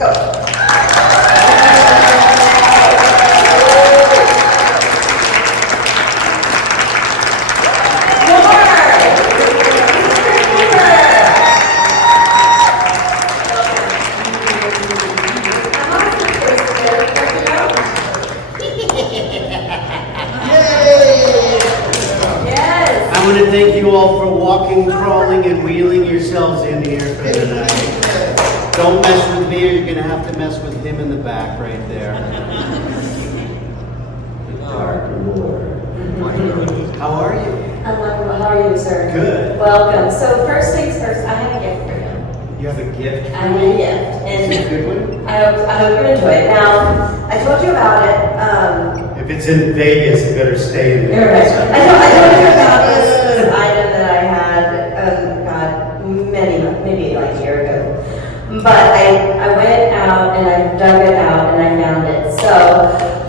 go. I want to thank you all for walking, crawling, and wheeling yourselves in here for tonight. Don't mess with me or you're going to have to mess with him in the back right there. The Dark Lord. How are you? I'm wonderful. How are you, sir? Good. Welcome. So first things first, I have a gift for you. You have a gift for I have me? a gift. Is it a good one? I hope you enjoy it. Now, I told you about it. If it's in Vegas, it better stay in You're Vegas. right. I told you about this item that I had, maybe like a year ago. But I went out and I dug it out and I found it. So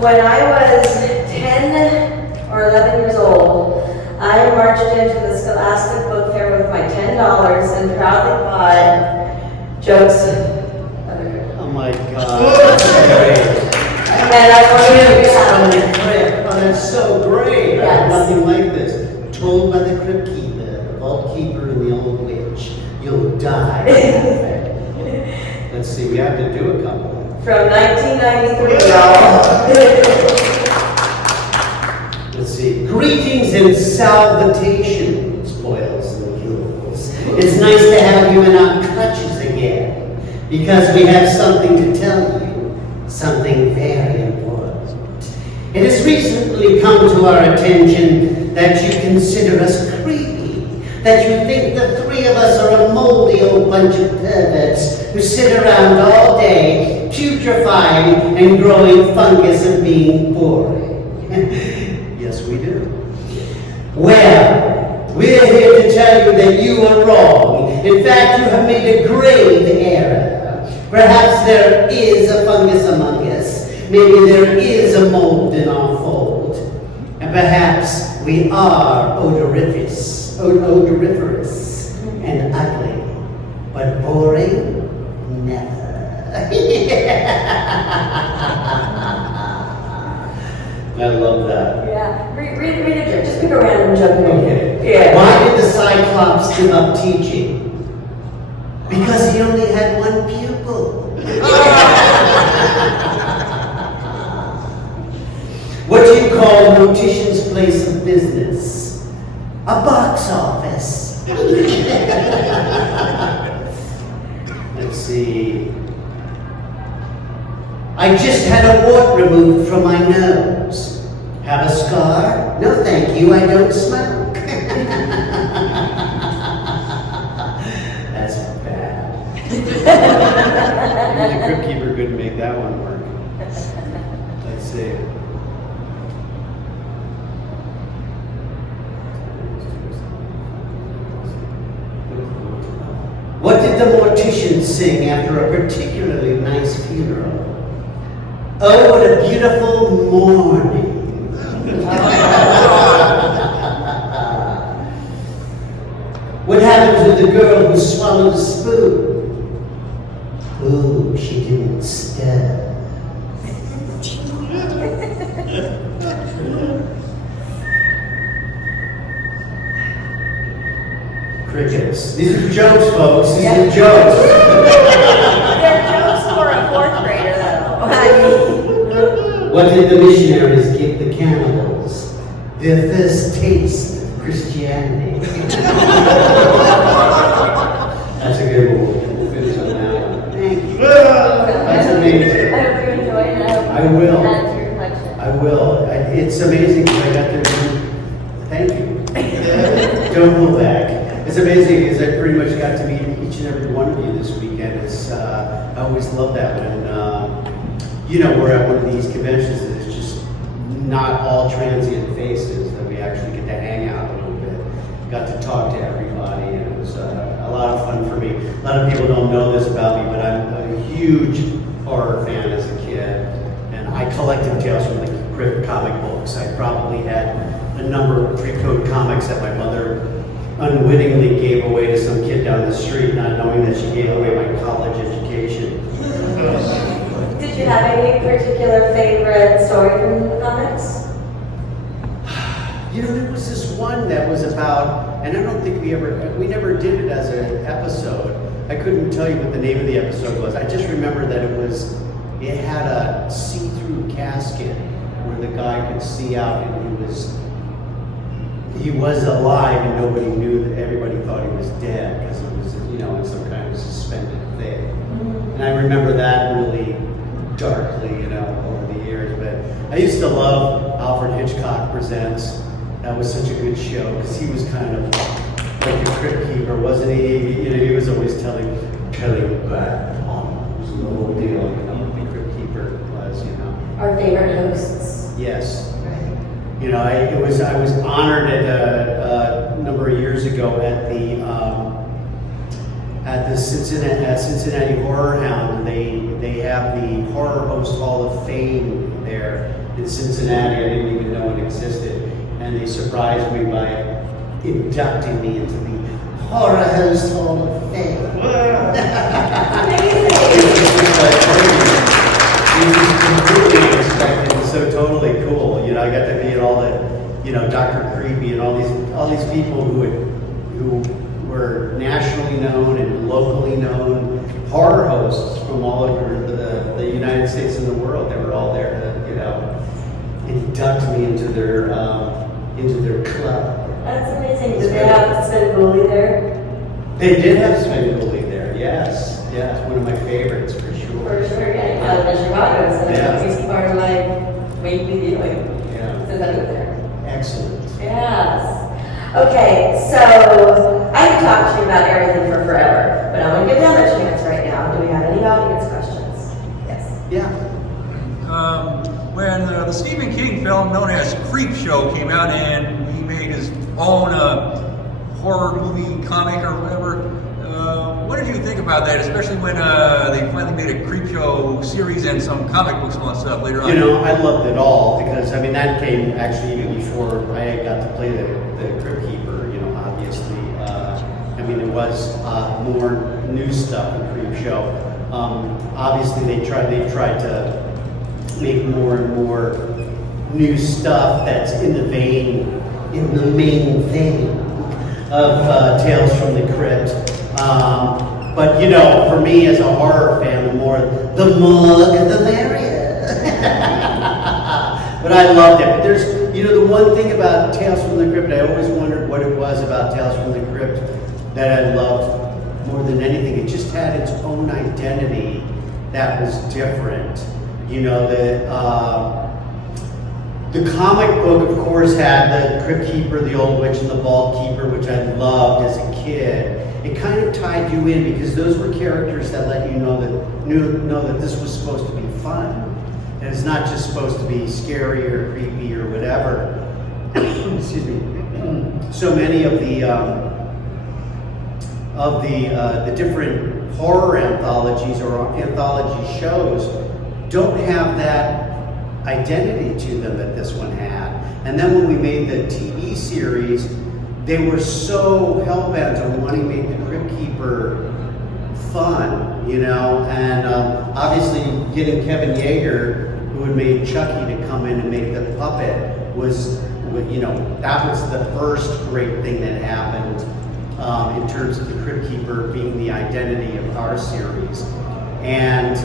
when I was 10 or 11 years old, I marched into the Scholastic Book Fair with my $10 and proudly bought Jokes. Oh my God. That's great. And I wanted to be Oh, that's so great. I have Yes. nothing like this. Told by the crypt keeper, the vault keeper, and the old witch, you'll die. Let's see, we have to do a couple. from 1993, y'all. Let's see. Greetings and salutations, boils and ghouls. It's nice to have you in our clutches again, because we have something to tell you, something very important. It has recently come to our attention that you consider us creepy, that you think the three of us are a moldy old bunch of perverts who sit around all day, putrefying and growing fungus and being boring. Yes, we do. Well, we're here to tell you that you are wrong. In fact, you have made a grave error. Perhaps there is a fungus among us. Maybe there is a mold in our fold. And perhaps we are odoriferous and ugly. But boring? Never. I love that. Yeah, read it. Just pick a random joke. Okay. Yeah. Why did the Cyclops give up teaching? Because he only had one pupil. What do you call a mortician's place of business? A box office. Let's see. I just had a wart removed from my nose. Have a scar? No, thank you, I don't smoke. That's bad. Maybe the crypt keeper couldn't make that one work. Let's see. What did the mortician sing after a particularly nice funeral? Oh, what a beautiful morning. What happened to the girl who swallowed a spoon? Ooh, she didn't stir. Crickets. These are jokes, folks. These are jokes. They're jokes for a fourth grader, though. What did the missionaries give the cannibals? Their first taste of Christianity. That's a good one. We'll finish on that one. Thank you. That's amazing. I hope you enjoy it. I will. Add to your collection. I will. It's amazing because I got to do. Thank you. Don't pull back. It's amazing because I pretty much got to meet each and every one of you this weekend. I always love that when we're at one of these conventions and it's just not all transient faces, that we actually get to hang out a little bit. Got to talk to everybody, and it was a lot of fun for me. A lot of people don't know this about me, but I'm a huge horror fan as a kid, and I collected tales from the Crypt comic books. I probably had a number of pre-code comics that my mother unwittingly gave away to some kid down the street, not knowing that she gave away my college education. any particular favorite story from the comics? You know, there was this one that was about, and I don't think we never did it as an episode. I couldn't tell you what the name of the episode was. I just remember that it had a see-through casket where the guy could see out, and he was alive, and nobody knew that. Everybody thought he was dead because he was, you know, in some kind of suspended thing. And I remember that really darkly, you know, over the years. But I used to love Alfred Hitchcock Presents. That was such a good show because he was kind of like a crypt keeper, wasn't he? You know, he was always telling back. It was the whole deal. You know, what the crypt keeper was, you know. Our favorite hosts. Yes. You know, I was honored at a number of years ago at the Cincinnati Horror Hound. They have the Horror Host Hall of Fame there in Cincinnati. I didn't even know it existed, and they surprised me by inducting me into the Horror Host Hall of Fame. It was completely unexpected and so totally cool. You know, I got to meet all the, you know, Dr. Creepy and all these people who were nationally known and locally known horror hosts from all over the United States and the world. They were all there to, you know, induct me into their club. That's amazing. Did they have Sven Gooley there? They did have Sven Gooley there, yes. Yeah, it's one of my favorites for sure. For sure, yeah. I live in Chicago, so Yeah. it's part of my weekly viewing. Yeah. Since I live there. Excellent. Yes. Okay, so I could talk to you about everything for forever, but I'm going to give them a chance right now. Do we have any audience questions? Yes. Yeah. When the Stephen King film known as Creep Show came out and he made his own horror movie comic or whatever, what did you think about that, especially when they finally made a Creep Show series and some comic books and all that stuff later on? You know, I loved it all because, I mean, that came actually even before I got to play the Crypt Keeper, you know, obviously. I mean, it was more new stuff in Creep Show. Obviously, they've tried to make more and more new stuff that's in the main vein of Tales from the Crypt. But you know, for me as a horror fan, the more the merrier. But I loved it. But there's, you know, the one thing about Tales from the Crypt, I always wondered what it was about Tales from the Crypt that I loved more than anything. It just had its own identity that was different. You know, the comic book, of course, had the Crypt Keeper, the Old Witch, and the Vault Keeper, which I loved as a kid. It kind of tied you in because those were characters that let you know that this was supposed to be fun, and it's not just supposed to be scary or creepy or whatever. Excuse me. So many of the different horror anthologies or anthology shows don't have that identity to them that this one had. And then when we made the TV series, they were so hell-bent on wanting to make the Crypt Keeper fun, you know, and obviously getting Kevin Yeager, who had made Chucky, to come in and make the puppet was, you know, that was the first great thing that happened in terms of the Crypt Keeper being the identity of our series. And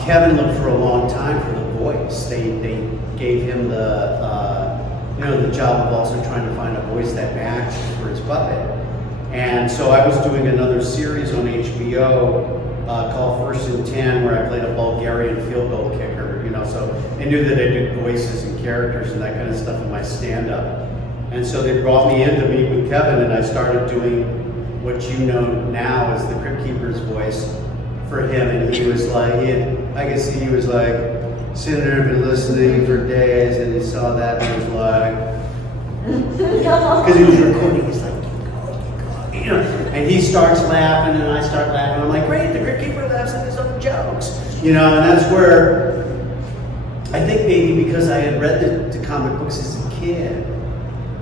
Kevin looked for a long time for the voice. They gave him the job of also trying to find a voice that matched for his puppet. And so I was doing another series on HBO called First and 10, where I played a Bulgarian field goal kicker, you know, so I knew that I did voices and characters and that kind of stuff in my stand-up. And so they brought me in to meet with Kevin, and I started doing what you know now as the Crypt Keeper's voice for him, and he was like, I could see he was like sitting there and been listening for days, and he saw that and he was like, because he was recording, he's like, you know, and he starts laughing and I start laughing. I'm like, great, the Crypt Keeper laughs at his own jokes, you know, and that's where I think maybe because I had read the comic books as a kid,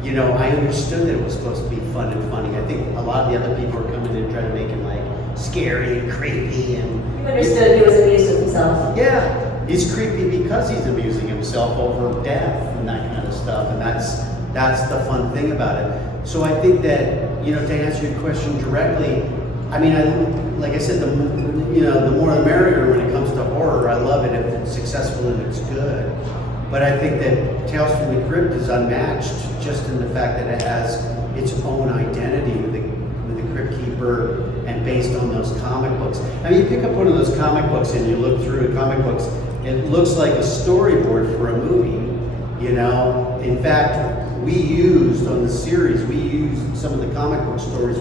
you know, I understood that it was supposed to be fun and funny. I think a lot of the other people were coming in trying to make him like scary and creepy and. You understood he was amused with himself. He's creepy because he's amusing himself over death and that kind of stuff, and that's the fun thing about it. So I think that, you know, to answer your question directly, I mean, like I said, the more the merrier when it comes to horror. I love it if it's successful and it's good. But I think that Tales from the Crypt is unmatched just in the fact that it has its own identity with the Crypt Keeper and based on those comic books. I mean, you pick up one of those comic books and you look through the comic books, it looks like a storyboard for a movie, you know? In fact, we used on the series, we used some of the comic book stories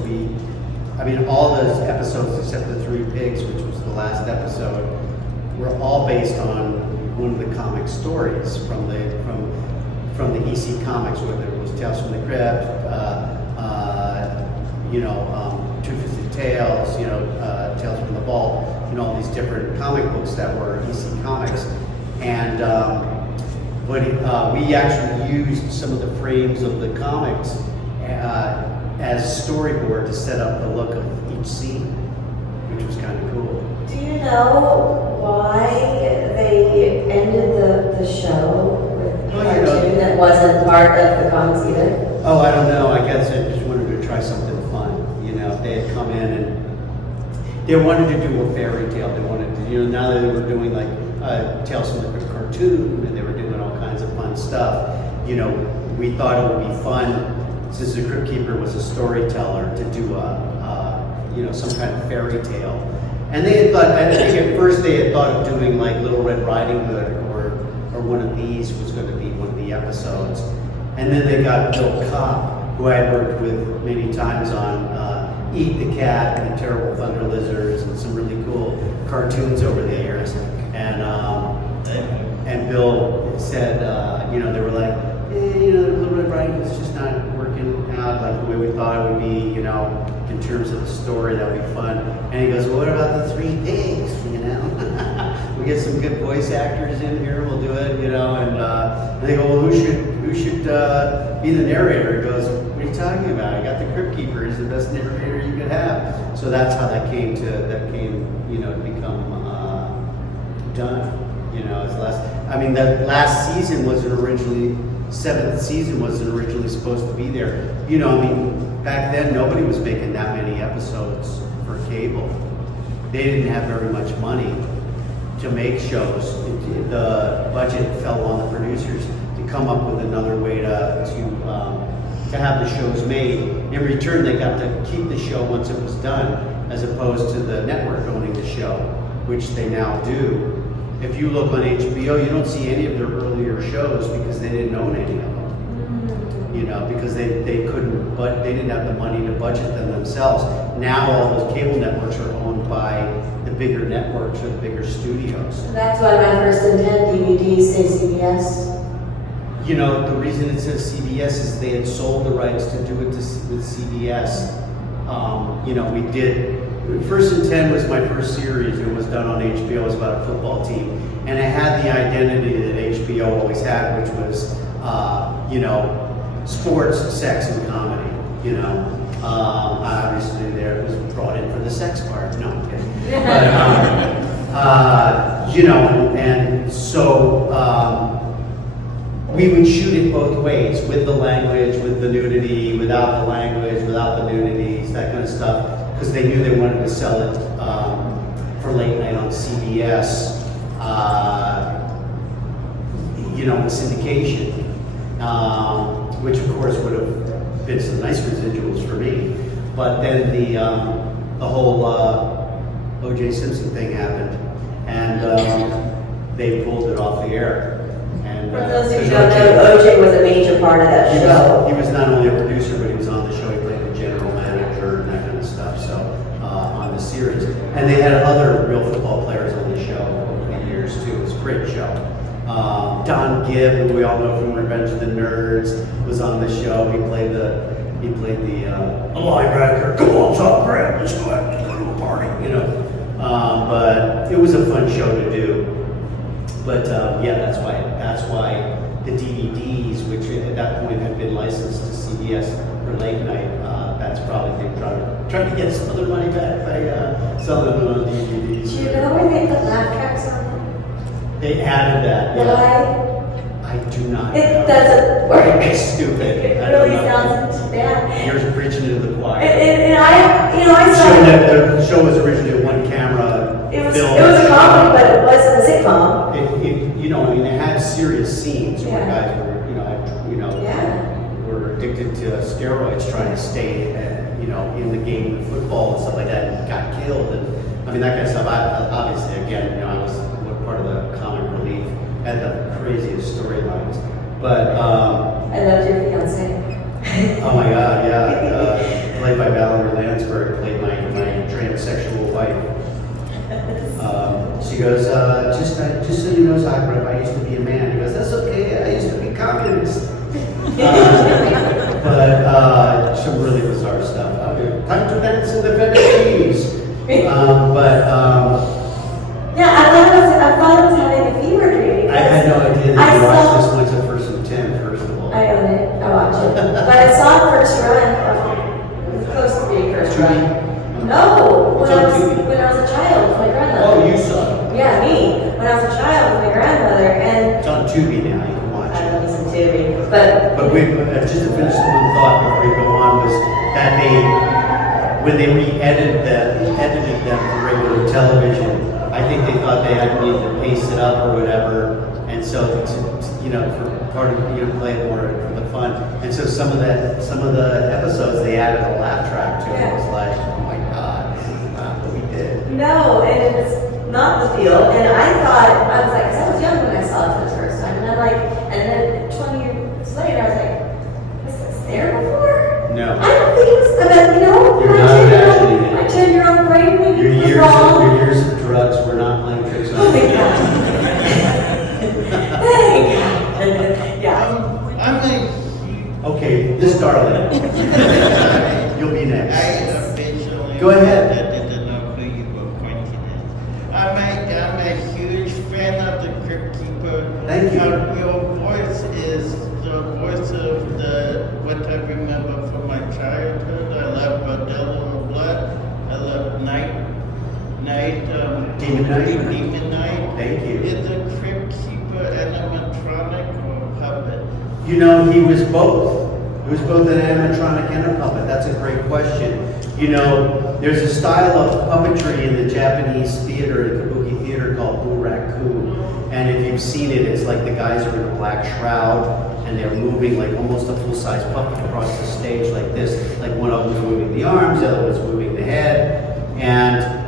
all those episodes except the Three Pigs, which was the last episode, were all based on one of the comic stories from the EC Comics, whether it was Tales from the Crypt, Two Fisted Tales, Tales from the Vault, all these different comic books that were EC Comics. And we actually used some of the frames of the comics as storyboard to set up the look of each scene, which was kind of cool. Do you know why they ended the show with a cartoon that wasn't part of the comics either? Oh, I don't know. I guess I just wanted to try something fun. They had come in and they wanted to do a fairy tale. They wanted to, now that they were doing like Tales from the Crypt cartoon and they were doing all kinds of fun stuff, we thought it would be fun, since the Crypt Keeper was a storyteller, to do some kind of fairy tale. And they had thought, I think at first they had thought of doing like Little Red Riding Hood or one of these was going to be one of the episodes. And then they got Bill Kopp, who I had worked with many times on Eat the Cat and Terrible Thunder Lizards and some really cool cartoons over the years. And Bill said, they were like, Little Red Riding Hood's just not working out like the way we thought it would be, in terms of the story. That would be fun. And he goes, well, what about the Three Pigs? We get some good voice actors in here, we'll do it, and they go, well, who should be the narrator? He goes, what are you talking about? I got the Crypt Keeper. He's the best narrator you could have. So that's how that came to become done. That last season wasn't originally, seventh season wasn't originally supposed to be there. Back then nobody was making that many episodes for cable. They didn't have very much money to make shows. The budget fell on the producers to come up with another way to have the shows made. In return, they got to keep the show once it was done, as opposed to the network owning the show, which they now do. If you look on HBO, you don't see any of their earlier shows because they didn't own any of them. Because they couldn't, but they didn't have the money to budget them themselves. Now all those cable networks are owned by the bigger networks or the bigger studios. That's why my first intent DVDs say CBS. The reason it says CBS is they had sold the rights to do it with CBS. We did. First and 10 was my first series. It was done on HBO. It was about a football team, and it had the identity that HBO always had, which was, sports, sex, and comedy. Obviously there was brought in for the sex part. No, I'm kidding. But and so we would shoot it both ways, with the language, with the nudity, without the language, without the nudities, that kind of stuff, because they knew they wanted to sell it for late night on CBS, in syndication, which of course would have been some nice residuals for me. But then the whole O.J. Simpson thing happened, and they pulled it off the air. And, For those who don't know, OJ was a major part of that show. He was not only a producer, but he was on the show. He played the general manager and that kind of stuff. So on the series, and they had other real football players on the show over the years too. It was a great show. Don Gibb, who we all know from Revenge of the Nerds, was on the show. He played the linebacker. Come on, Tom Graham, let's go out and go to a party. But it was a fun show to do. But that's why the DVDs, which at that point had been licensed to CBS for late night, that's probably they trying to get some of their money back by selling them on DVDs. Do you know where they put laugh tracks on them? They added that, yeah. Why? I do not know. It doesn't work. It's stupid. It I don't really know. sounds bad. You're preaching to the choir. And I saw Showing that the show was originally one camera it was film. a comedy, but it wasn't a sitcom. It had serious scenes where Yeah. guys were, Yeah. were addicted to steroids trying to stay, in the game of football and stuff like that, and got killed, and I mean that kind of stuff. Obviously, again, I was part of the comic relief, had the craziest storylines, but I loved your fiance. oh my God, yeah, played by Valerie Landsberg, played my transsexual wife. She goes, just so you know, Zagreb, I used to be a man. He goes, that's okay, I used to be communist. But some really bizarre stuff. Time to dance in the Philippines. Yeah, I thought I was having a fever dream. I had no idea that I you saw- watched this once at First and 10, first of all. I own it. I watch it. But I saw it first run. It was close to being first Tubi? run. No, It's on Tubi. when I was a child with my grandmother. Oh, you saw it. Yeah, me. When I was a child with my grandmother, and It's on Tubi now, you can watch I it. don't listen to it, but But just to finish one thought before you go on, was that when they edited them for regular television, I think they thought they had needed to pace it up or whatever, and so for part of play it more for the fun, and so some of the episodes they added a laugh track to. It was like, oh my God, this is not what we did. no, and it's not the feel. And I was like, 'cause I was young when I saw it for the first time, and I'm like, and then 20 years later, I was like, was this there before? No. I don't think it was, You're not imagining it. my 10-year-old brain Your maybe was years wrong. of drugs were not playing tricks Oh on my you. God. Thank God. Yeah. Okay, this darling. You'll be next. I officially Go ahead. I didn't know who you were pointing at. I'm a huge fan of the Crypt Keeper. Thank you. Your voice is the voice of what I remember from my childhood. I love Bordello Blood. I love Demon Knight? Demon Knight. Thank you. Is the Crypt Keeper animatronic or puppet? He was both. He was both an animatronic and a puppet. That's a great question. There's a style of puppetry in the Japanese theater, the kabuki theater, called buraku. And if you've seen it, it's like the guys are in a black shroud and they're moving like almost a full-size puppet across the stage like this. Like one of them's moving the arms, the other one's moving the head. And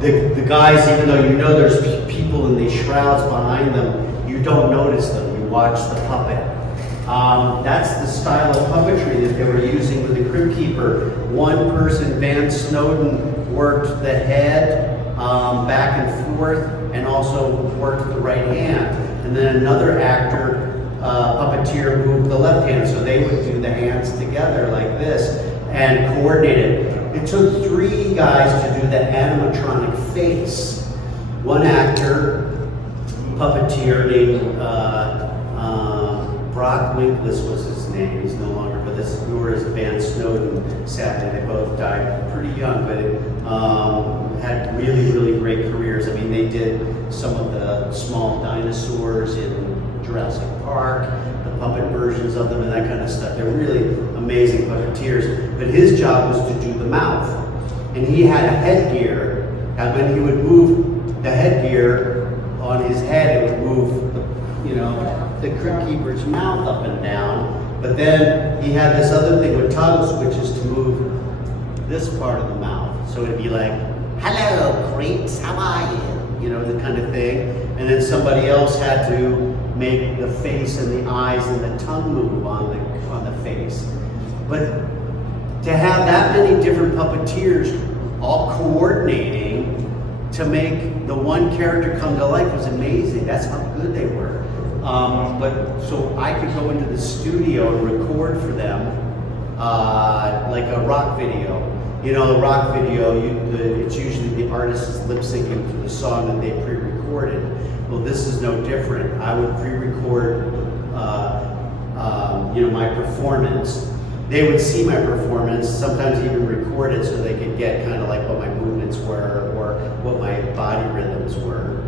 the guys, even though there's people in these shrouds behind them, you don't notice them. You watch the puppet. That's the style of puppetry that they were using with the Crypt Keeper. One person, Van Snowden, worked the head back and forth and also worked the right hand. And then another actor, puppeteer, moved the left hand, so they would do the hands together like this and coordinate it. It took 3 guys to do the animatronic face. One actor, puppeteer named Brock Winkless was his name. He's no longer with us. Nor is Van Snowden. Sadly, they both died pretty young, but had really, really great careers. I mean, they did some of the small dinosaurs in Jurassic Park, the puppet versions of them, and that kind of stuff. They're really amazing puppeteers. But his job was to do the mouth, and he had a headgear. And when he would move the headgear on his head, it would move the Crypt Keeper's mouth up and down. But then he had this other thing with toggle switches to move this part of the mouth. So it'd be like, hello, creeps, how are you? The kind of thing. And then somebody else had to make the face and the eyes and the tongue move on the face. But to have that many different puppeteers all coordinating to make the one character come to life was amazing. That's how good they were. But so I could go into the studio and record for them, like a rock video. The rock video, it's usually the artist is lip syncing to the song that they pre-recorded. Well, this is no different. I would pre-record, my performance. They would see my performance, sometimes even record it so they could get kind of like what my movements were or what my body rhythms were.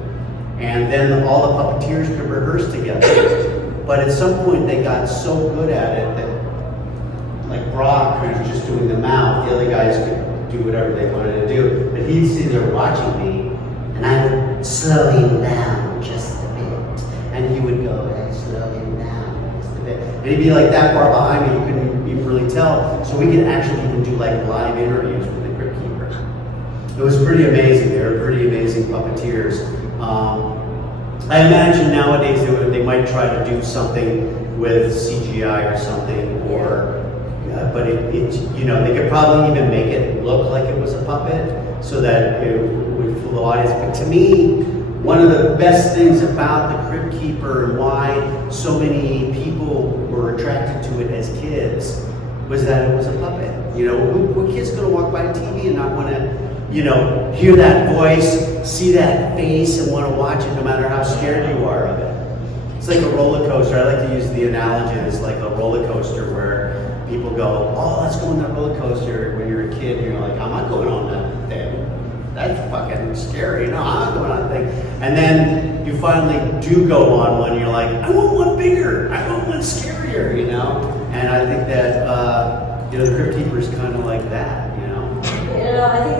And then all the puppeteers could rehearse together. But at some point they got so good at it that, like Brock, who's just doing the mouth, the other guys could do whatever they wanted to do. But he'd sit there watching me, and I would slow him down just a bit. And he would go, hey, slow him down just a bit. And he'd be like that far behind me, you couldn't even really tell. So we could actually even do like live interviews with the Crypt Keepers. It was pretty amazing. They were pretty amazing puppeteers. I imagine nowadays they might try to do something with CGI or something, or but it you know, they could probably even make it look like it was a puppet so that it would fool the audience. But to me, one of the best things about the Crypt Keeper and why so many people were attracted to it as kids was that it was a puppet. You know, what kid's gonna walk by TV and not want to, you know, hear that voice, see that face, and want to watch it no matter how scared you are of it? It's like a roller coaster. I like to use the analogy, it's like a roller coaster where people go, oh, let's go on that roller coaster when you're a kid, and you're like, I'm not going on that thing. That's fucking scary. No, I'm not going on that thing. And then you finally do go on one, and you're like, I want one bigger. I want one scarier, you know? And I think that, you know, the Crypt Keeper is kind of like that, you know? You know, I think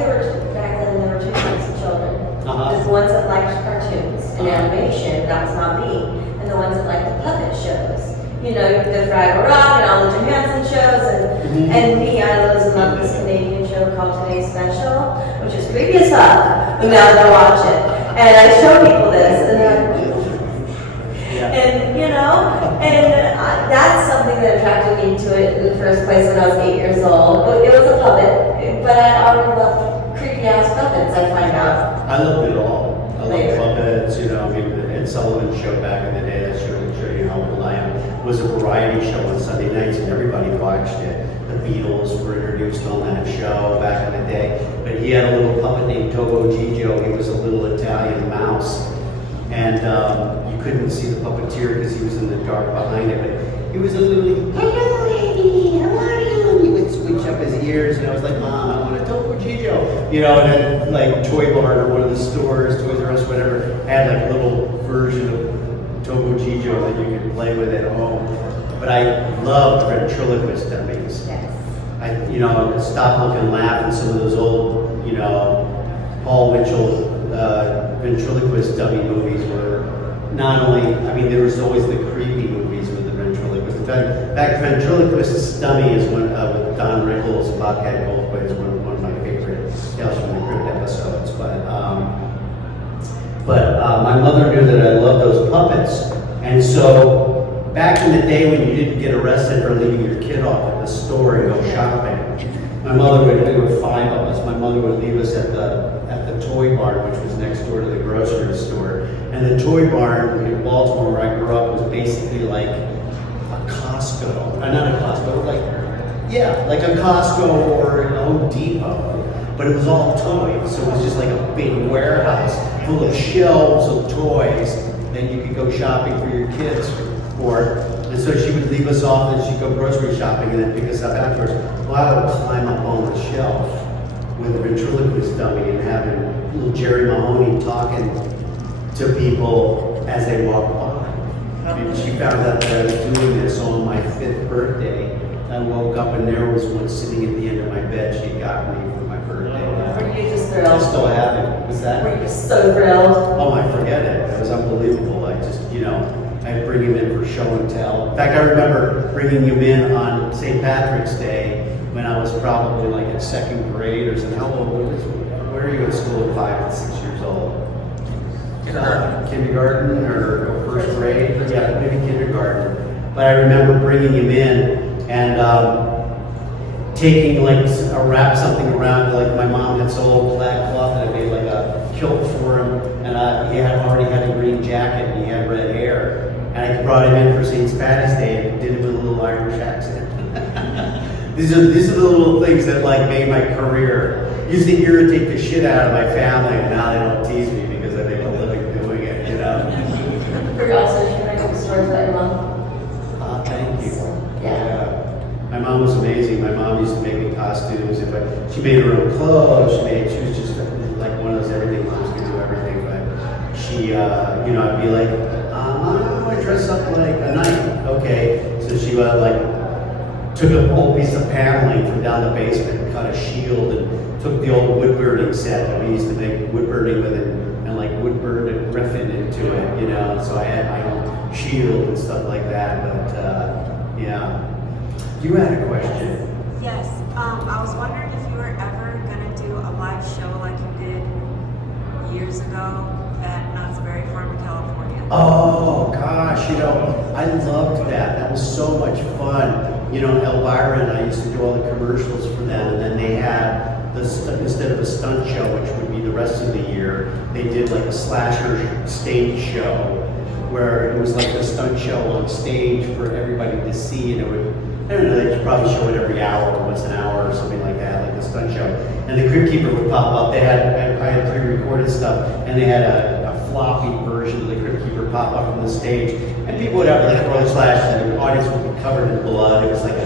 back then there were two types of children. There's the ones that liked cartoons and animation, that was not me, and the ones that liked the puppet shows. You know, the Fraggle Rock and all the Jim Henson shows, and me, I was in love with this Canadian show called Today's Special, which is creepy as fuck, but now I watch it. And I show people this, and they're like, and you know, and that's something that attracted me to it in the first place when I was 8 years old. It was a puppet, but I already loved creepy ass puppets, I find out. I loved it all. I loved puppets, you know, I mean, the Ed Sullivan show back in the day, that show you how old I am, was a variety show on Sunday nights and everybody watched it. The Beatles were introduced on that show back in the day. But he had a little puppet named Togo Gigio. He was a little Italian mouse. And you couldn't see the puppeteer because he was in the dark behind it. But he was a little, hello lady, how are you? And he would switch up his ears, and I was like, Mom, I want a Togo Gigio. You know, and then like Toy Barn or one of the stores, Toys R Us, whatever, had like a little version of Togo Gigio that you could play with at home. But I loved ventriloquist dummies. Yes. I, you know, stop, look, and laugh in some of those old, you know, Paul Mitchell ventriloquist dummy movies were not only, I mean, there was always the creepy movies with the ventriloquist. In fact, ventriloquist dummy is one with Don Rickles and Bobcat Goldthwait is one of my favorite Tales from the Crypt episodes. But my mother knew that I loved those puppets, and so back in the day when you didn't get arrested for leaving your kid off at the store and go shopping, my mother would, there were 5 of us, my mother would leave us at the Toy Barn, which was next door to the grocery store. And the Toy Barn in Baltimore, where I grew up, was basically like a Costco. Not a Costco, like a Costco or a Home Depot. But it was all toys, so it was just like a big warehouse full of shelves of toys that you could go shopping for your kids for. And so she would leave us off and she'd go grocery shopping and then pick us up afterwards. Well, I would climb up on the shelf with a ventriloquist dummy and having little Jerry Mahoney talking to people as they walked by. And she found out that I was doing this on my 5th birthday. I woke up and there was one sitting at the end of my bed. She got me for my birthday. Were you just I thrilled? still have it. What's that? Were you so thrilled? Oh, I forget it. It was unbelievable. I just, you know, I'd bring him in for show and tell. In fact, I remember bringing him in on St. Patrick's Day when I was probably like in 2nd grade or something. How old was you? Where are you at school at 5 and 6 years old? Kindergarten or 1st grade? Yeah, maybe kindergarten. But I remember bringing him in and taking like wrap something around, like my mom had sold black cloth and I made like a kilt for him, and he had already had a green jacket and he had red hair, and I brought him in for St. Patty's Day and did him with a little Irish accent. These are the little things that like made my career. Used to irritate the shit out of my family, and now they don't tease me because I make a living doing it, you know. For also sharing the stories about your mom. Thank you. Yeah. My mom was amazing. My mom used to make me costumes. She made her own clothes. She was just like one of those everything moms can do everything. But she she, I'd be like, I want to dress up like a knight. Okay, so she took an old piece of paneling from down the basement and cut a shield and took the old wood burning set that we used to make wood burning with it and wood burned a griffin into it, so I had my own shield and stuff like that, but yeah. You had a question. Yes, I was wondering if you were ever gonna do a live show like you did years ago at Knott's Berry Farm in California. Oh gosh, I loved that. That was so much fun. Elvira and I used to do all the commercials for them, and then they had instead of a stunt show, which would be the rest of the year, they did like a slasher stage show where it was like a stunt show on stage for everybody to see, and it would, I don't know, they could probably show it every hour, once an hour or something like that, like a stunt show. And the Crypt Keeper would pop up. I had pre-recorded stuff, and they had a floppy version of the Crypt Keeper pop up on the stage, and people would have like road slash, and the audience would be covered in blood. It was like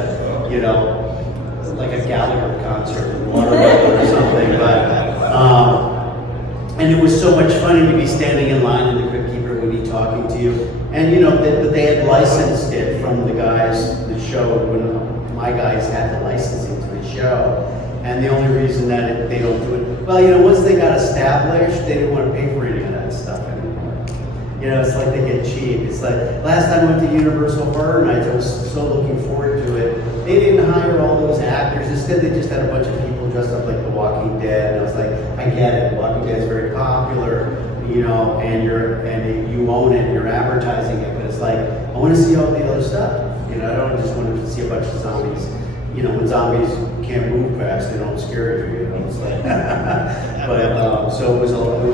a Gallagher concert in Waterloo or something. And it was so much fun to be standing in line, and the Crypt Keeper would be talking to you. And but they had licensed it from the guys that showed when my guys had the licensing to the show. And the only reason that they don't do it, once they got established, they didn't want to pay for any of that stuff anymore. It's like they get cheap. It's like, last time I went to Universal Horror Nights, I was so looking forward to it. They didn't hire all those actors. Instead, they just had a bunch of people dressed up like The Walking Dead. And I was like, I get it. Walking Dead is very popular, and you own it, you're advertising it. But it's like, I want to see all the other stuff. I don't just want to see a bunch of zombies. When zombies can't move fast, they don't scare you. It's like, so it was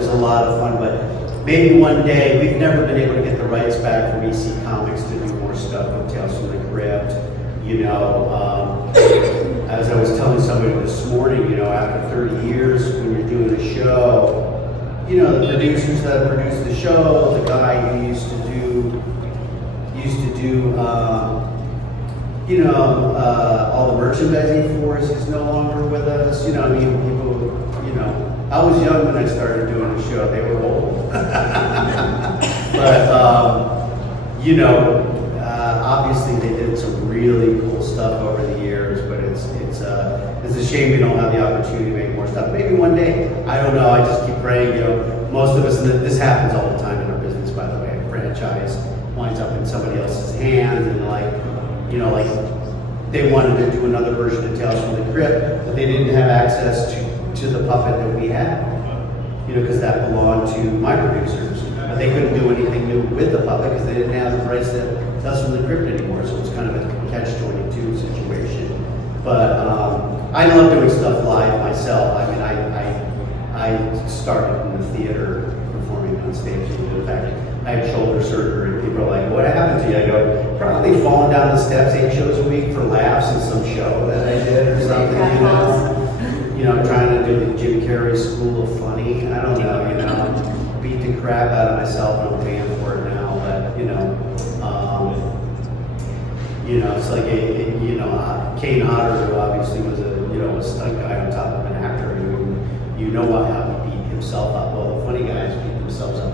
a lot of fun. But maybe one day, we've never been able to get the rights back from EC Comics to do more stuff with Tales from the Crypt. As I was telling somebody this morning, after 30 years, when you're doing a show, the producers that produce the show, the guy who used to do all the merchandising for us is no longer with us. People, I was young when I started doing the show. They were old. But, obviously they did some really cool stuff over the years, but it's a shame we don't have the opportunity to make more stuff. Maybe one day, I don't know, I just keep praying, most of us, and this happens all the time in our business, by the way, a franchise winds up in somebody else's hands, and they wanted to do another version of Tales from the Crypt, but they didn't have access to the puppet that we had, because that belonged to my producers. But they couldn't do anything new with the puppet because they didn't have the rights to Tales from the Crypt anymore. So it's kind of a catch-22 situation. But I love doing stuff live myself. I mean, I started in the theater performing on stage. In fact, I had shoulder surgery. People are like, "What happened to you?" I go, "Probably falling down the steps 8 shows a week for laughs in some show that I did or something." Trying to do the Jim Carrey School of Funny. I don't know. Beat the crap out of myself, and I'm paying for it now. But it's like Kane Hodder, who obviously was a stunt guy on top of an actor. How he beat himself up. Well, the funny guys beat themselves up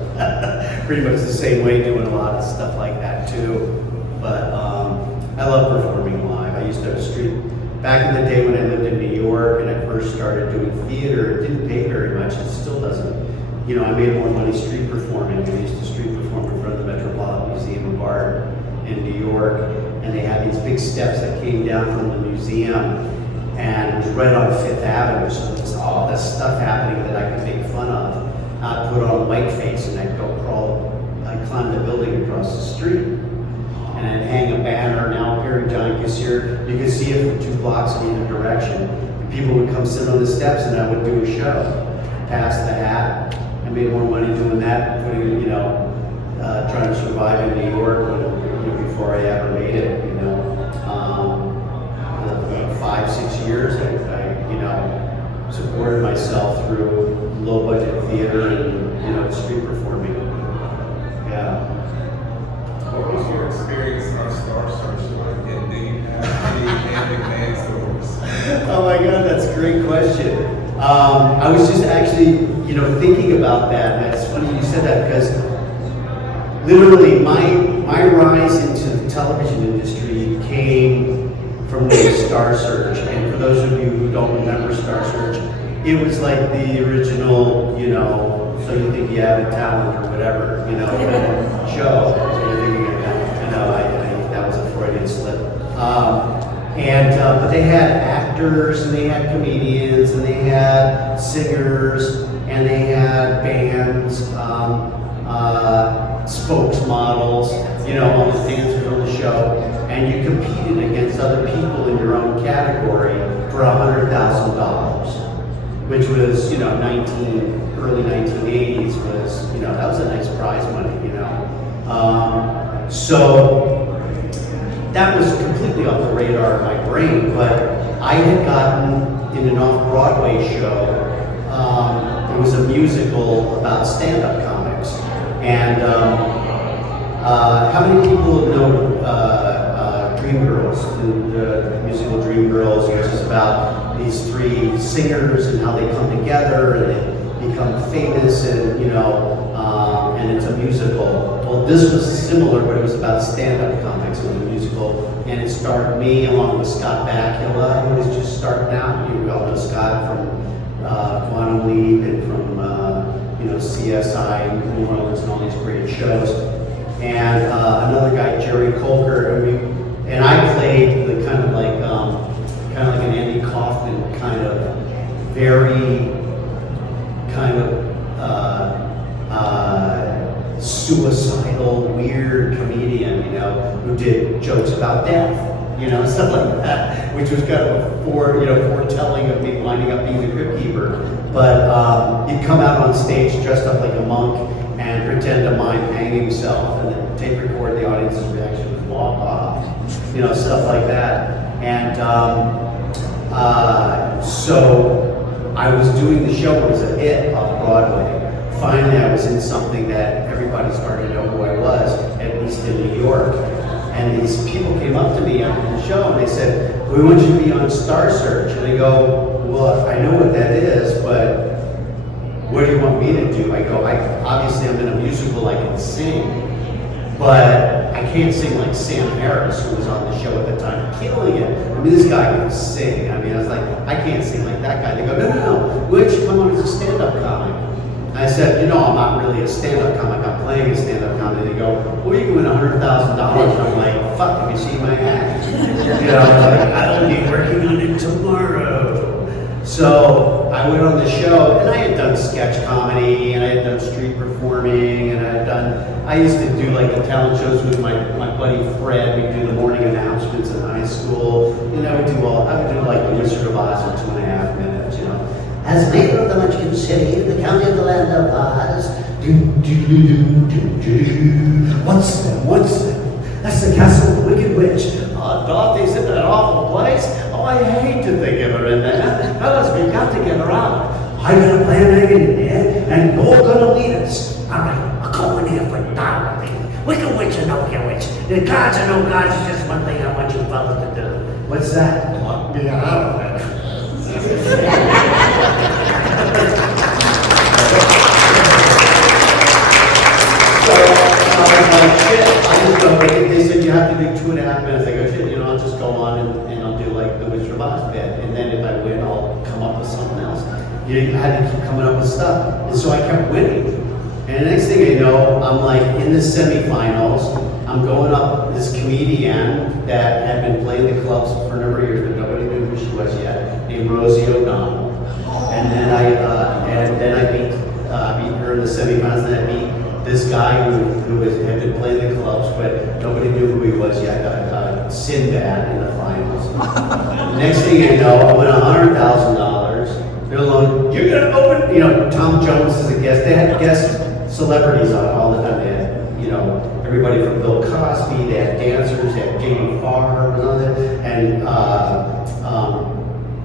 pretty much the same way, doing a lot of stuff like that too. But I love performing live. I used to have a street back in the day when I lived in New York and I first started doing theater. It didn't pay very much. It still doesn't. I made more money street performing. I used to street perform in front of the Metropolitan Museum of Art in New York, and they had these big steps that came down from the museum, and it was right on Fifth Avenue, so there was all this stuff happening that I could make fun of. I'd put on a white face and I'd I'd climb the building across the street, and I'd hang a banner, "Now appearing John Kassir." You could see it from 2 blocks in either direction. And people would come sit on the steps and I would do a show. Pass the hat. I made more money doing that, trying to survive in New York before I ever made it. 5, 6 years, I supported myself through low budget theater and street performing. Yeah. What was your experience on Star Search like? And do you have any ending man stories? Oh my God, that's a great question. I was just actually, thinking about that, and it's funny you said that because literally my rise into the television industry came from the Star Search. And for those of you who don't remember Star Search, it was like the original, so you think you have a talent or whatever, show. So you're thinking of that. That was a Freudian slip. But they had actors, and they had comedians, and they had singers, and they had bands, spokesmodels, all the dancers on the show, and you competed against other people in your own category for $100,000, which was, early 1980s was, that was a nice prize money, So that was completely off the radar of my brain, but I had gotten in an off-Broadway show, it was a musical about stand-up comics. And how many people know Dreamgirls, the musical Dreamgirls, which is about these three singers and how they come together and they become famous and, and it's a musical. Well, this was similar, but it was about stand-up comics. It was a musical, and it starred me along with Scott Bakula, who was just starting out. You all know Scott from Quantum Leap and from CSI New Orleans and all these great shows. And another guy, Jerry Colker, and I played the kind of like an Andy Kaufman kind of very kind of suicidal, weird comedian, who did jokes about death, stuff like that, which was kind of foretelling of me winding up being the crypt keeper. But he'd come out on stage dressed up like a monk and pretend to mime hang himself, and then tape record the audience's reaction and walk off, stuff like that. And so I was doing the show. It was a hit off Broadway. Finally, I was in something that everybody started to know who I was, at least in New York. And these people came up to me after the show and they said, "We want you to be on Star Search." And I go, "Well, I know what that is, but what do you want me to do?" I go, obviously I'm in a musical, I can sing, but I can't sing like Sam Harris, who was on the show at the time, killing it. I mean, this guy can sing. I was like, I can't sing like that guy. They go, no, why don't you come on as a stand-up comic? I said, I'm not really a stand-up comic, I'm playing a stand-up comic. They go, well, you can win $100,000. I'm like, fuck, have you seen my act? I'll be working on it tomorrow. So I went on the show, and I had done sketch comedy, and I had done street performing, and I used to do like the talent shows with my buddy Fred. We'd do the morning announcements in high school, and I would do like the Wizard of Oz in 2.5 minutes, As mayor of the Munchkin City, the county of the land of Oz, what's that? That's the castle of the Wicked Witch. Oh, Dorothy's in that awful place. Oh, I hate to think of her in there. Fellas, we've got to get her out. I'm gonna play an egg in there, and you're gonna lead us. All right, I'll go in here for Dorothy. Wicked Witch or no Wicked Witch. The gods or no gods is just one thing I want you fellas to do. What's that? Lock me out of it. They said you have to do 2.5 minutes. I go, shit, I'll just go on and I'll do like the Wizard of Oz bit. And then if I win, I'll come up with something else. I had to keep coming up with stuff. And so I kept winning. And the next thing I know, I'm like in the semifinals. I'm going up this comedian that had been playing the clubs for a number of years, but nobody knew who she was yet, named Rosie O'Donnell. And then I beat her in the semifinals, and I beat this guy who had been playing the clubs, but nobody knew who he was yet. Sinbad in the finals. Next thing I know, I win $100,000. They're alone. You're gonna open. Tom Jones is a guest. They had guest celebrities on all the time. They had, everybody from Bill Cosby. They had dancers. They had Jamie Farr and all that. And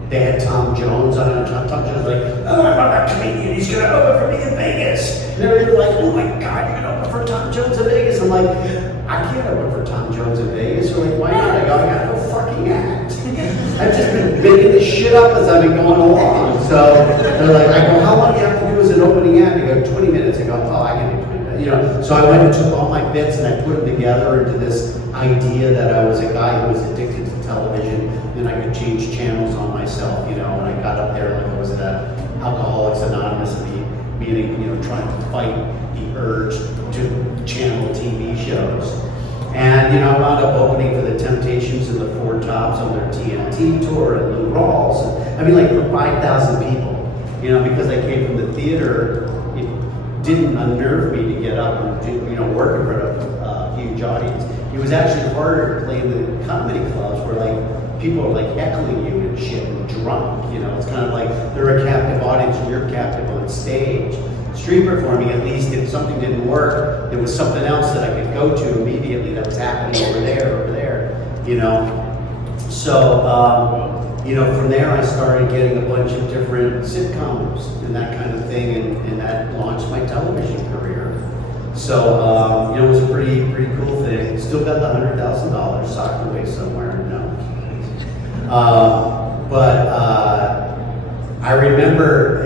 they had Tom Jones on it. Tom Jones was like, "Oh, I'm a comedian. He's gonna open for me in Vegas." And they were like, "Oh my God, you're gonna open for Tom Jones in Vegas?" I'm like, "I can't open for Tom Jones in Vegas." They're like, "Why not?" I go, "I got no fucking act." I've just been making this shit up as I've been going along. So they're like, I go, how long do you have to do as an opening act? They go, 20 minutes. I go, oh, I can do 20 minutes. You know, so I went and took all my bits and I put them together into this idea that I was a guy who was addicted to television and I could change channels on myself, you know, and I got up there like I was at Alcoholics Anonymous meeting, you know, trying to fight the urge to channel TV shows. And, you know, I wound up opening for the Temptations and the Four Tops on their TNT tour and Lou Rawls. And, I mean, like for 5,000 people, you know, because I came from the theater, it didn't unnerve me to get up and do, you know, work in front of a huge audience. It was actually harder to play in the comedy clubs where, like, people are, like, heckling you and shit and drunk, you know. It's kind of like they're a captive audience and you're captive on stage. Street performing, at least if something didn't work, there was something else that I could go to immediately that was happening over there, you know. So, you know, from there I started getting a bunch of different sitcoms and that kind of thing, and that launched my television career. So, you know, it was a pretty cool thing. Still got the $100,000 socked away somewhere, but I remember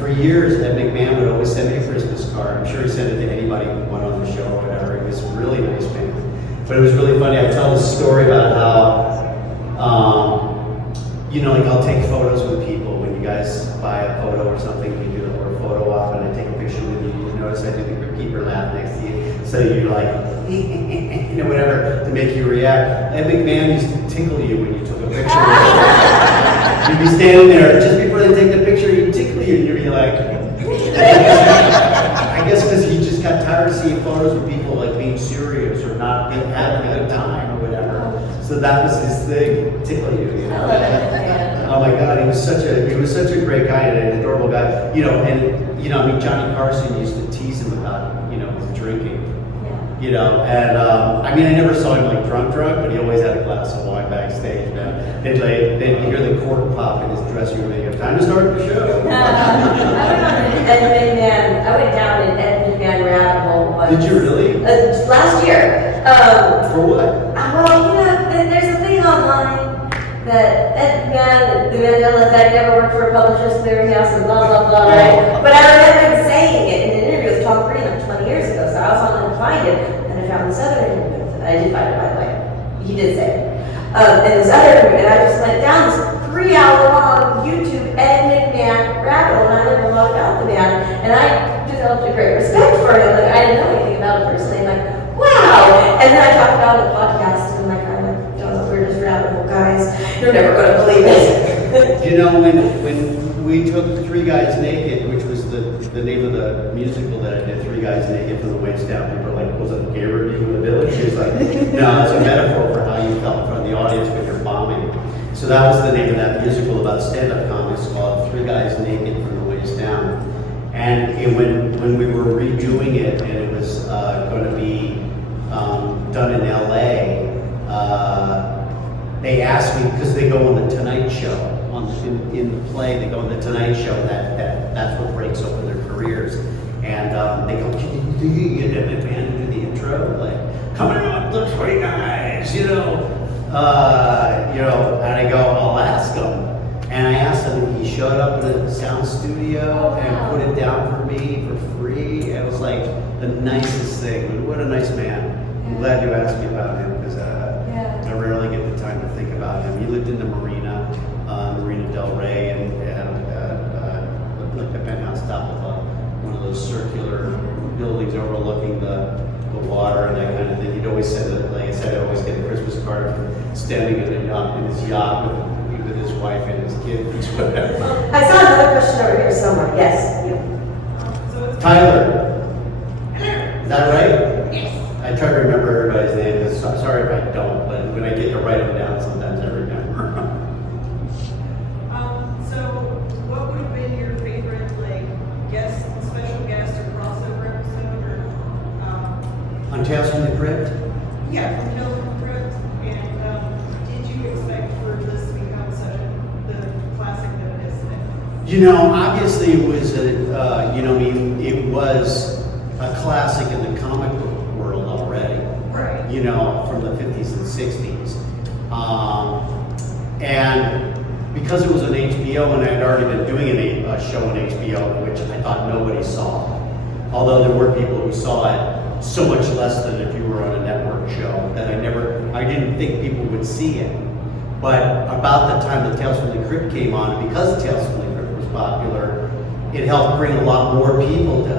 for years that McMahon would always send me a Christmas card. I'm sure he sent it to anybody who went on the show or whatever. He was a really nice man. But it was really funny. I tell this story about how, you know, like I'll take photos with people. When you guys buy a photo or something, you do a photo op and I take a picture with you. You notice I do the Crypt Keeper laugh next to you. So you're like, you know, whatever, to make you react. And McMahon used to tickle you when you took a picture with him. You'd be standing there, just before they take the picture, he'd tickle you, and you'd be like, I guess because he just got tired of seeing photos of people like being serious or not having a good time or whatever. So that was his thing, tickle you know. Oh my God, he was such a great guy and an adorable guy. You know, and, you know, I mean, Johnny Carson used to tease him about, you know, his drinking. You know, and I mean, I never saw him like drunk, but he always had a glass of wine backstage, man. They'd hear the cork pop in his dressing room and they'd go, time to start the show. I went down an Ed McMahon rabbit hole once. Did you really? Last year. For what? Well, you know, there's a thing online that Ed McMahon, the Mandela Effect, never worked for a publisher's clearinghouse and blah, blah, blah, right? But I remember him saying it in an interview with Tom Green like 20 years ago, so I was on to find it, and I found this other interview. I did find it, by the way. He did say it. And this other interview, and I just went down this 3-hour-long YouTube Ed McMahon rabbit hole, and I learned a lot about the man, and I developed a great respect for him. Like, I didn't know anything about him personally. I'm like, wow! And then I talked about the podcast, and like, I'm like, oh, we're just rabbit hole guys. You're never going to believe it. You know, when we took Three Guys Naked, which was the name of the musical that I did, Three Guys Naked from the waist down, people were like, was it a gay review in the village? She was like, no, it's a metaphor for how you felt in front of the audience when you're bombing. So that was the name of that musical about stand-up comics called Three Guys Naked from the waist down. And when we were redoing it and it was going to be done in LA, they asked me, because they go on the Tonight Show, in the play, they go on the Tonight Show, that's what breaks open their careers. And they go, can you get Ed McMahon to do the intro? Like, coming up, the Three Guys, you know, and I go, I'll ask him. And I asked him, and he showed up in the sound studio and put it down for me for free. It was like the nicest thing. What a nice man. I'm glad you asked me about him, because I rarely get the time to think about him. He lived in the Marina Del Rey, and like the penthouse top of one of those circular buildings overlooking the water and that kind of thing. He'd always said that, like I said, I always get a Christmas card from standing in his yacht with his wife and his kids, whatever. I saw another question over here somewhere. Yes. Tyler. Is that right? Yes. I try to remember everybody's name. Sorry if I don't, but when I get to write them down, sometimes I remember. So what would have been your favorite, like, special guest or crossover episode, or, On Tales from the Crypt? yeah, from Tales from the Crypt, and did you expect for this to become the classic that it is today? You know, obviously it was it was a classic in the comic book world already. Right. You know, from the 50s and 60s. And because it was on HBO and I had already been doing a show on HBO, which I thought nobody saw, although there were people who saw it so much less than if you were on a network show, that I didn't think people would see it. But about the time the Tales from the Crypt came on, because Tales from the Crypt was popular, it helped bring a lot more people to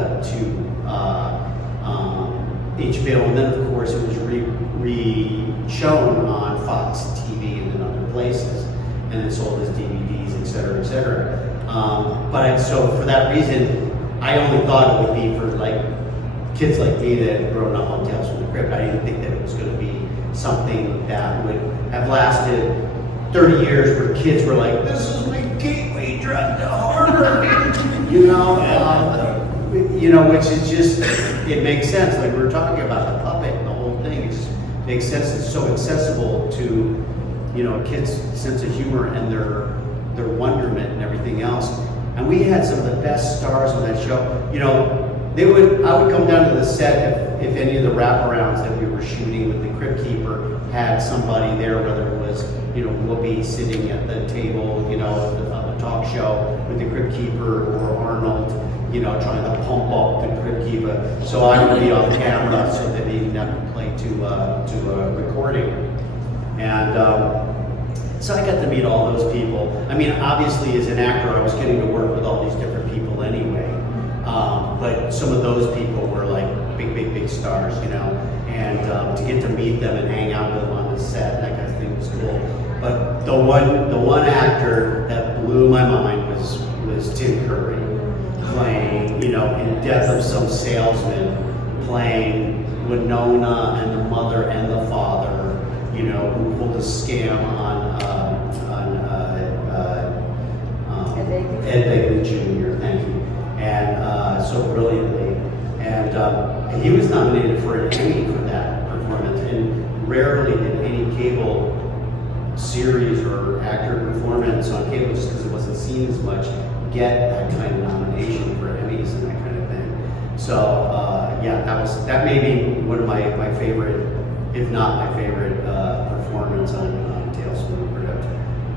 HBO. And then, of course, it was re-shown on Fox TV and in other places, and it sold as DVDs, et cetera, et cetera. So for that reason, I only thought it would be for like kids like me that had grown up on Tales from the Crypt. I didn't think that it was going to be something that would have lasted 30 years where kids were like, this is my gateway drug to horror. Which is just, it makes sense. Like we were talking about the puppet and the whole thing. It just makes sense. It's so accessible to, a kid's sense of humor and their wonderment and everything else. And we had some of the best stars on that show. I would come down to the set if any of the wraparounds that we were shooting with the Crypt Keeper had somebody there, whether it was, Whoopi sitting at the table, on the talk show with the Crypt Keeper, or Arnold, trying to pump up the Crypt Keeper. So I would be off camera so that he didn't have to play to a recording. And so I got to meet all those people. I mean, obviously as an actor, I was getting to work with all these different people anyway. But some of those people were like big stars, and to get to meet them and hang out with them on the set, that kind of thing was cool. But the one actor that blew my mind was Tim Curry, playing, in Death of Some Salesman, playing Winona and the mother and the father, who pulled a scam on Ed Begley Jr. Thank you. And so brilliantly. And he was nominated for an Emmy for that performance. And rarely did any cable series or actor performance on cable, just because it wasn't seen as much, get that kind of nomination for Emmys and that kind of thing. So that may be one of my favorite, if not my favorite, performance on Tales from the Crypt.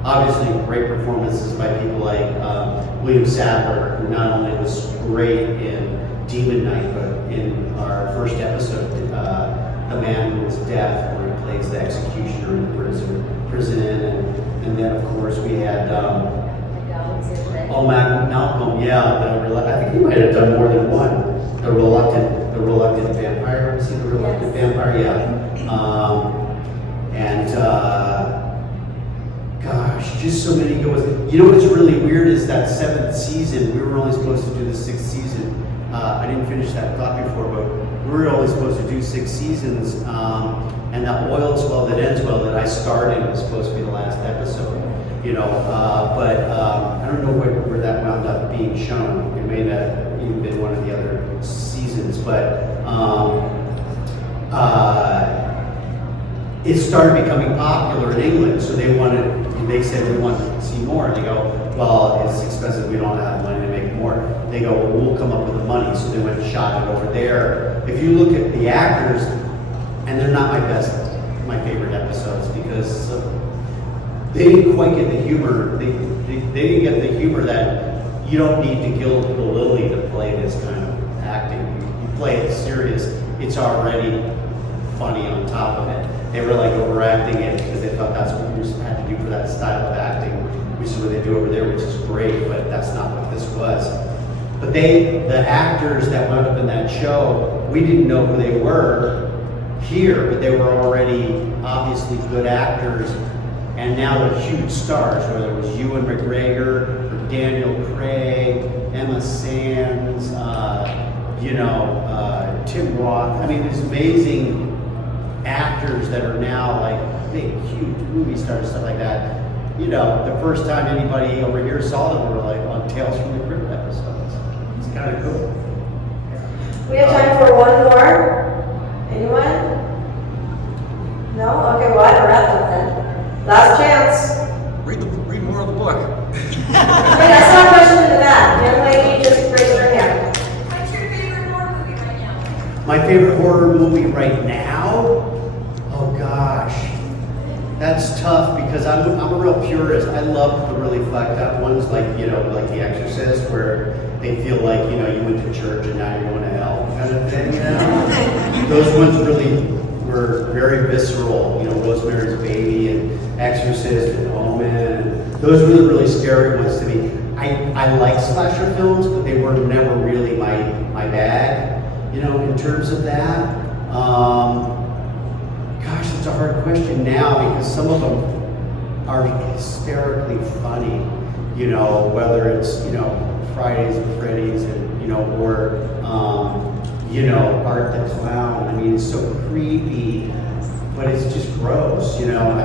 Obviously, great performances by people like William Sadler, who not only was great in Demon Knight, but in our first episode, The Man Who Was Deaf, where he plays the executioner in the prison. And then, of course, we had Malcolm, I think he might have done more than one. The Reluctant Vampire. See the Reluctant Vampire? Yeah. Gosh, just so many good ones. You know what's really weird is that 7th season, we were only supposed to do the 6th season. I didn't finish that thought before, but we were only supposed to do 6 seasons. And that Oils Well That Ends Well that I started was supposed to be the last episode. But I don't know where that wound up being shown. It may not have even been one of the other seasons, but it started becoming popular in England, so they said we want to see more. And they go, well, it's expensive, we don't have money to make more. They go, well, we'll come up with the money. So they went and shot it over there. If you look at the actors, and they're not my favorite episodes, because they didn't quite get the humor. They didn't get the humor that you don't need to gild the lily to play this kind of acting. You play it serious, it's already funny on top of it. They were like overacting it because they thought that's what you had to do for that style of acting, which is what they do over there, which is great, but that's not what this was. But the actors that wound up in that show, we didn't know who they were here, but they were already obviously good actors, and now they're huge stars, whether it was Ewan McGregor, or Daniel Craig, Emma Sands, Tim Roth. I mean, there's amazing actors that are now like big, huge movie stars, stuff like that. The first time anybody over here saw them were like on Tales from the Crypt episodes. It's kind of cool. We have time for one more. Anyone? No? Okay, well, I have a wrap up then. Last chance. Read more of the book. Wait, I saw a question in the back. Young lady, just raise her hand. What's your favorite horror movie right now? My favorite horror movie right now? Oh gosh. That's tough because I'm a real purist. I love the really fucked up ones like, like The Exorcist, where they feel like, you went to church and now you're going to hell kind of thing, Those ones really were very visceral, Rosemary's Baby and Exorcist and Omen. And those were the really scary ones to me. I like slasher films, but they were never really my bag, in terms of that. Gosh, it's a hard question now because some of them are hysterically funny, whether it's, Fridays at Freddy's and, or, Art the Clown. I mean, it's so creepy, but it's just gross, I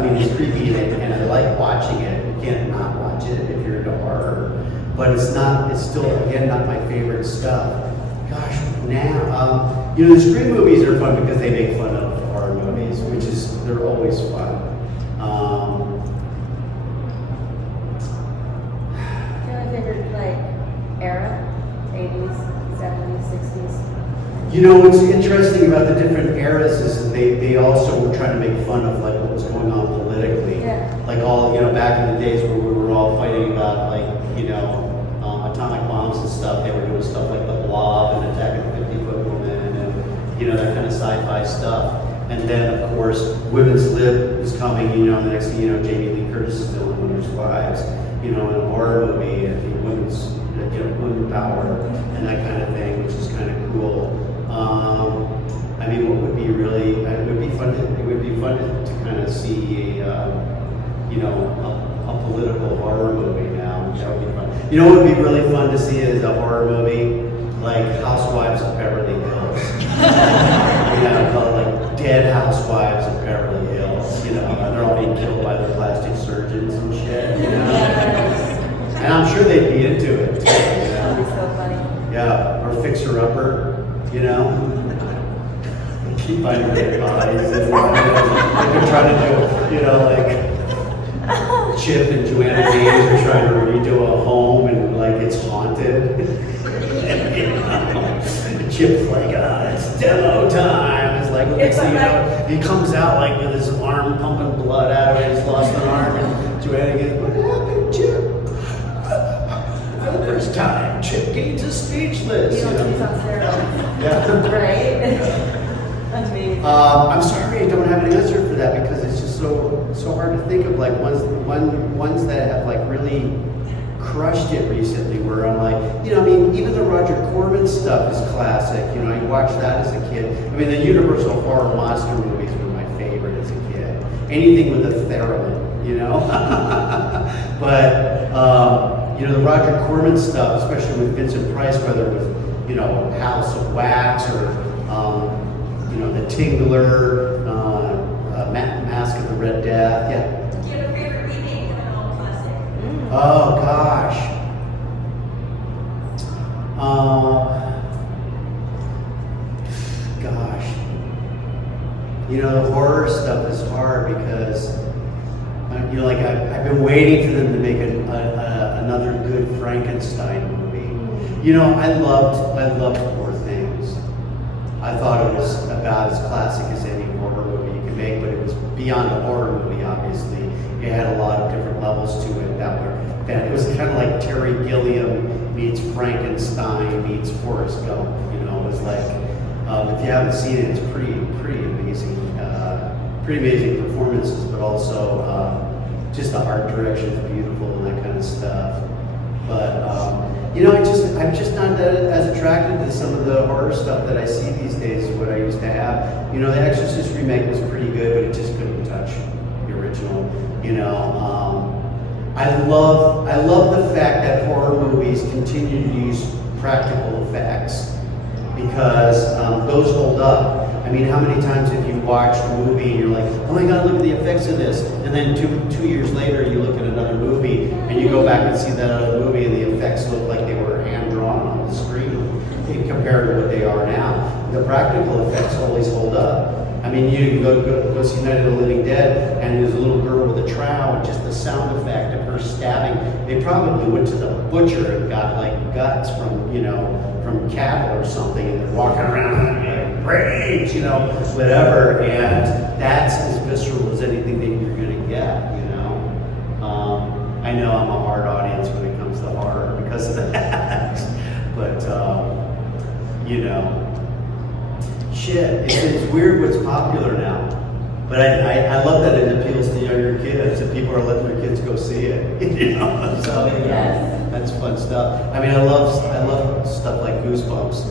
mean, it's creepy and I like watching it. You can't not watch it if you're into horror, but it's still, again, not my favorite stuff. Gosh, now, the Scream movies are fun because they make fun of horror movies, they're always fun. Do you have a favorite, era? 80s, 70s, 60s? What's interesting about the different eras is that they also were trying to make fun of what was going on politically. Yeah. Like all, back in the days where we were all fighting about atomic bombs and stuff, they were doing stuff like The Blob and Attack of the 50-Foot Woman and, that kind of sci-fi stuff. And then, of course, Women's Lib is coming, the next thing Jamie Lee Curtis is doing Winter's Wives, in a horror movie, and women's, women power and that kind of thing, which is kind of cool. I mean, what would be really, it would be fun to kind of see a political horror movie now. That would be fun. What would be really fun to see is a horror movie like Housewives of Beverly Hills. Call it like Dead Housewives of Beverly Hills. And they're all being killed by the plastic surgeons and shit. And I'm sure they'd be into it too. That'd be so funny. Yeah, or Fixer Upper. Keep finding dead bodies and they're trying to do, like Chip and Joanna Gaines are trying to redo a home and it's haunted. And Chip's like, it's demo time. It's like, he comes out with his arm pumping blood out of it. He's lost an arm, and Joanna Gaines, what happened, Chip? For the first time, Chip Gaines is speechless. He's on steroids. Yeah. Right? Amazing. I'm sorry I don't have an answer for that because it's just so hard to think of ones that have really crushed it recently where I'm even the Roger Corman stuff is classic. I watched that as a kid. I mean, the Universal horror monster movies were my favorite as a kid. Anything with a theremin, But, the Roger Corman stuff, especially with Vincent Price, whether it was, House of Wax or, The Tingler, Mask of the Red Death, yeah. Do you have a favorite remake of an old classic? Oh, gosh. The horror stuff is hard because, I've been waiting for them to make another good Frankenstein movie. I loved Poor Things. I thought it was about as classic as any horror movie you could make, but it was beyond a horror movie, obviously. It had a lot of different levels to it that were, it was kind of like Terry Gilliam meets Frankenstein meets Forrest Gump, It was like, if you haven't seen it, it's pretty amazing performances, but also just the art direction is beautiful and that kind of stuff. But I'm just not that as attracted to some of the horror stuff that I see these days as what I used to have. The Exorcist remake was pretty good, but it just couldn't touch the original. I love the fact that horror movies continue to use practical effects because those hold up. I mean, how many times have you watched a movie and you're like, oh my God, look at the effects of this, and then two years later you look at another movie and you go back and see that other movie and the effects look like they were hand drawn on the screen compared to what they are now. The practical effects always hold up. I mean, you can go see Night of the Living Dead, and there's a little girl with a trowel, and just the sound effect of her stabbing. They probably went to the butcher and got guts from cattle or something, and they're walking around rage, whatever. And that's as visceral as anything that you're gonna get. I know I'm a hard audience when it comes to horror because of that. But, you know, shit, it's weird what's popular now. But I love that it appeals to younger kids, and people are letting their kids go see it. You know, so Yes. that's fun stuff. I mean, I love stuff like Goosebumps.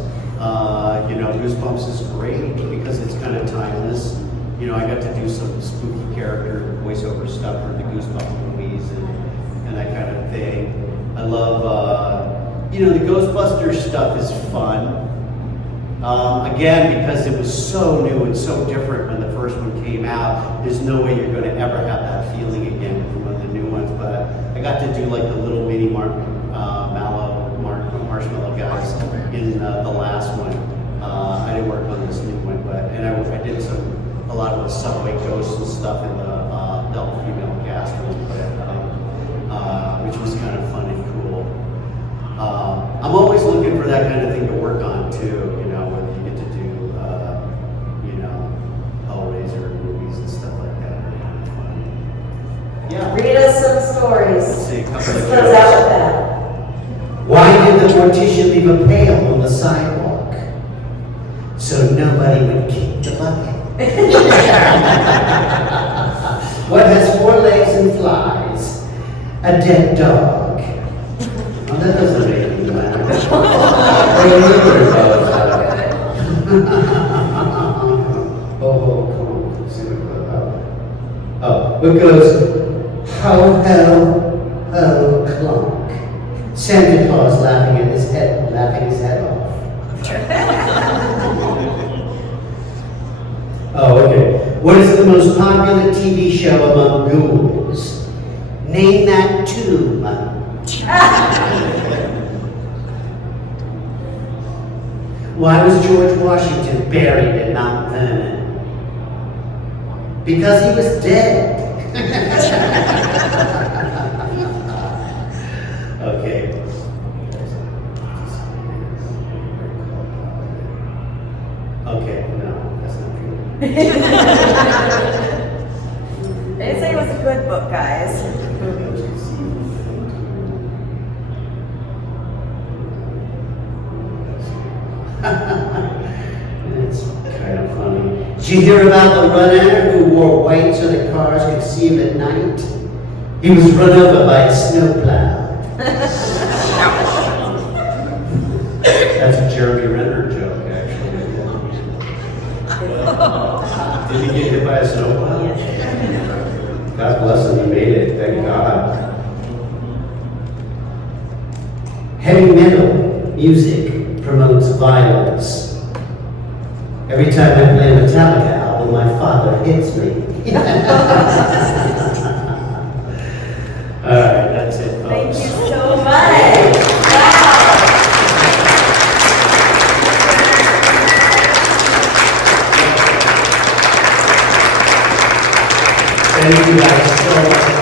You know, Goosebumps is great because it's kind of timeless. You know, I got to do some spooky character voiceover stuff for the Goosebumps movies and that kind of thing. I love, you know, the Ghostbusters stuff is fun. Again, because it was so new and so different when the first one came out, there's no way you're going to ever have that feeling again from one of the new ones. But I got to do like the little mini marshmallow guys in the last one. I didn't work on this new one, but I did a lot of the subway ghosts and stuff in the all-female cast which was kind of fun and cool. I'm always looking for that kind of thing to work on too. You know, whether you get to do you know, Hellraiser movies and stuff like that are kind of fun. Yeah. Read us some stories. Let's see a couple Let's of close out with that. Why did the mortician leave a pail on the sidewalk? So nobody would kick the bucket. What has 4 legs and flies? A dead dog. Oh, that doesn't make me laugh. Oh, come on. See what goes. Ho, ho, ho, clunk. Santa Claus laughing his head off. Oh, okay. What is the most popular TV show among ghouls? Name that tomb. Why was George Washington buried at Mount Vernon? Because he was dead. Okay. Okay, no, that's not true. They didn't say it was a good book, guys. It's kind of funny. Did you hear about the runner who wore white so that cars could see him at night? He was run over by a snowplow. That's a Jeremy Renner joke, actually. Did he get hit by a snowplow? God bless him, he made it, thank God. Heavy metal music promotes violence. Every time I play a Metallica album, my father hits me. All right, that's it, folks. Thank you so much. Wow. Thank you guys so much.